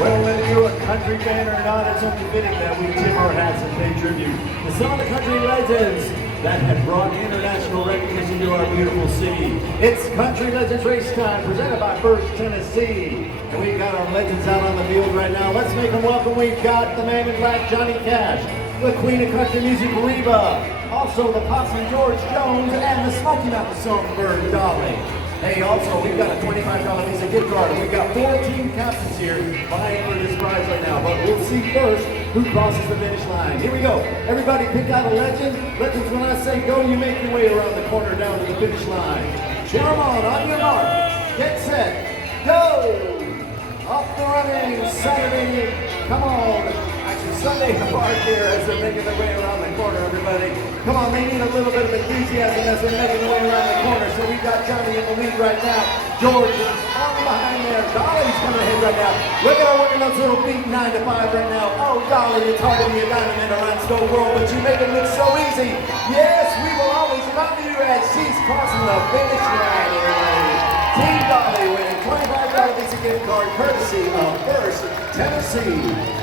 Well, whether you're a country fan or not, it's only fitting that we tip our hats and pay tribute to some of the country legends that have brought international recognition to our beautiful city. It's Country Legends Race Time, presented by First Tennessee. And we've got our legends out on the field right now. Let's make them welcome. We've got the man in black, Johnny Cash, the queen of country music, Reba, also the possum, George Jones, and the Smoky Mountain songbird, Dolly. Hey, also, we've got a $25 Visa gift card. We've got 4 team captains here vying for this prize right now. But we'll see first who crosses the finish line. Here we go. Everybody pick out a legend. Legends, when I say go, you make your way around the corner down to the finish line. Cheer them on your mark. Get set. Go! Off the running. Saturday. Come on. Sunday in the park here as they're making their way around the corner, everybody. Come on, they need a little bit of enthusiasm as they're making their way around the corner. So we've got Johnny in the lead right now. George is on behind there. Dolly's coming ahead right now. Look at her working those little feet 9 to 5 right now. Oh, Dolly, it's hard to be a diamond in a rhinestone world, but you make it look so easy. Yes, we will always love you as she's crossing the finish line, everybody. Team Dolly winning $25 Visa gift card courtesy of First Tennessee.